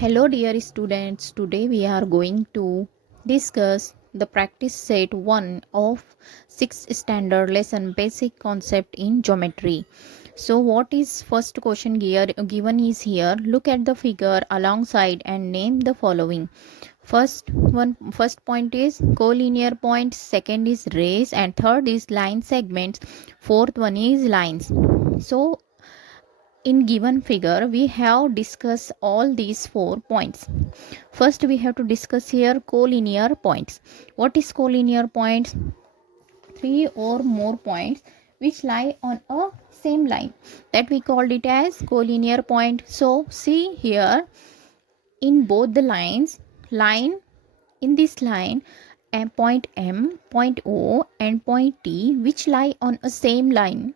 Hello dear students, today we are going to discuss the practice set 1 of 6th standard lesson basic concept in geometry. So what is first question here given is here. Look at the figure alongside and name the following. First point is collinear points, second is rays, and third is line segments, fourth one is lines. So in given figure we have discussed all these 4 points. First we have to discuss here collinear points. What is collinear points? Three or more points which lie on a same line, that we called it as collinear point. So see here, in both the line in this line, and point M, point O and point T which lie on a same line,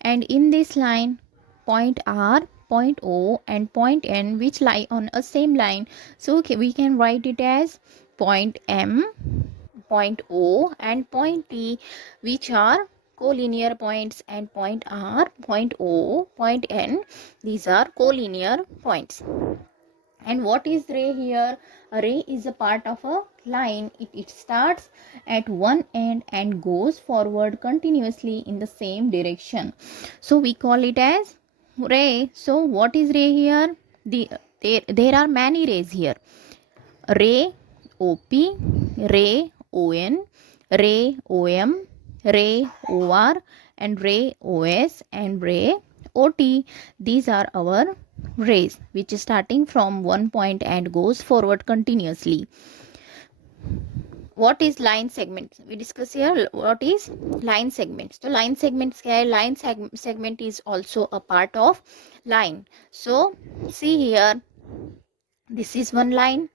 and in this line point R, point O and point N which lie on a same line. So we can write it as point M, point O and point T which are collinear points, and point R, point O, point N, these are collinear points. And what is ray here? A ray is a part of a line. It starts at one end and goes forward continuously in the same direction. So we call it as ray. So what is ray here? There are many rays here. Ray OP, ray ON, ray OM, ray OR, and ray OS, and ray OT. These are our rays which is starting from one point and goes forward continuously. What is line segment? We discuss here what is line segment. So line segment is also a part of line. So see here, this is one line.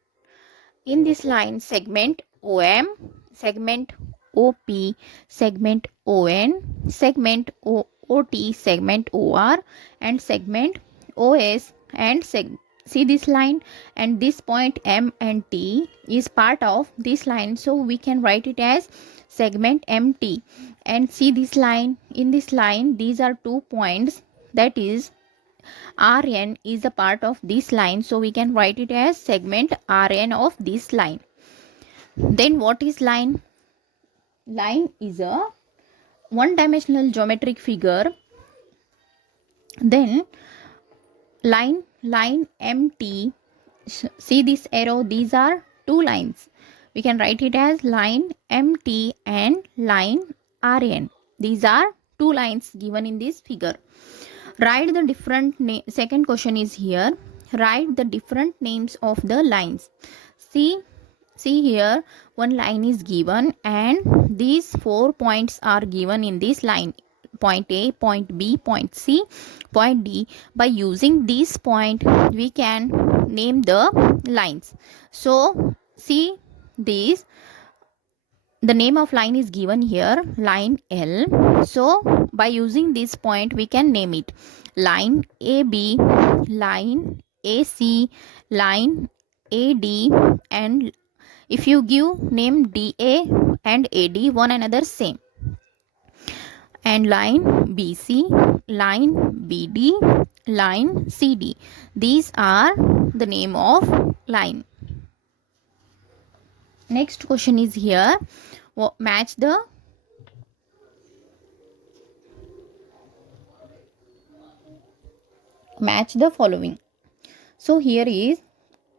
In this line, segment OM, segment OP, segment ON, segment OT, segment OR, and segment OS, and see this line, and this point M and T is part of this line, so we can write it as segment MT. And see this line, in this line these are 2 points, that is Rn is a part of this line, so we can write it as segment Rn of this line. Then what is line? Line is a one-dimensional geometric figure. Then line MT, see this arrow, these are 2 lines. We can write it as line MT and line Rn. These are 2 lines given in this figure. Write the different second question is here. Write the different names of the lines. See here, one line is given and these 4 points are given in this line. Point A, point B, point C, point D. By using this point, we can name the lines. So see this, the name of line is given here, line L. So by using this point we can name it line AB, line AC, line AD, and if you give name DA and AD, one another same, and line BC, line BD, line CD. These are the name of line. Next question is here. Match the following. So here is,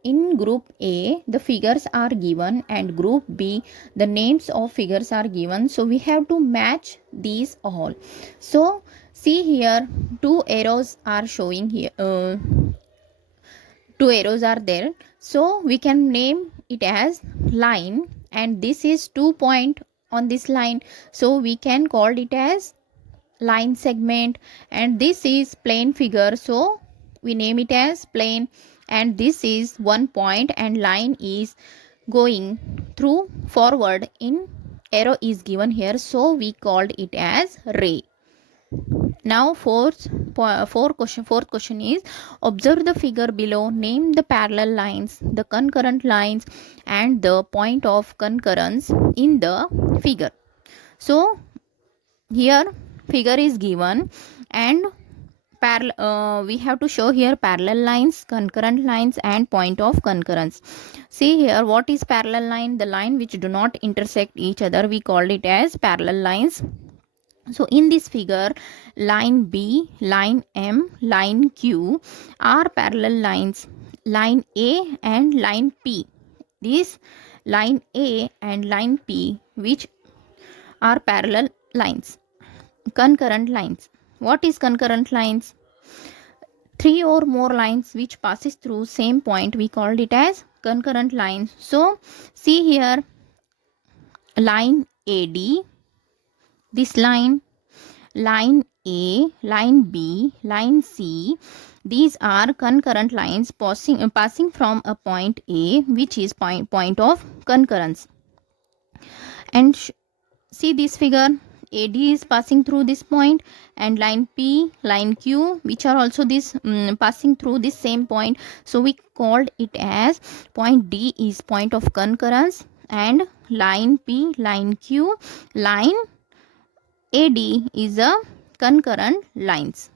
in group A the figures are given, and group B the names of figures are given, so we have to match these all. So see here, 2 arrows are showing here, 2 arrows are there, so we can name it as line, and this is 2 point on this line, so we can call it as line segment. And this is plane figure, so we name it as plane. And this is 1 point and line is going through forward, in arrow is given here, so we called it as ray. Now fourth question is, observe the figure below, name the parallel lines, the concurrent lines, and the point of concurrence in the figure. So here figure is given and we have to show here parallel lines, concurrent lines, and point of concurrence. See here, what is parallel line? The line which do not intersect each other, we called it as parallel lines. So in this figure, line B, line M, line Q are parallel lines. Line A and line P. These line A and line P, which are parallel lines. Concurrent lines. What is concurrent lines? Three or more lines which passes through same point, we called it as concurrent lines. So see here, line AD, this line A, line B, line C, these are concurrent lines passing from a point A, which is point of concurrence. And see this figure, AD is passing through this point, and line P, line Q, which are also this passing through this same point. So we called it as point D is point of concurrence, and line P, line Q, line AD is a concurrent lines.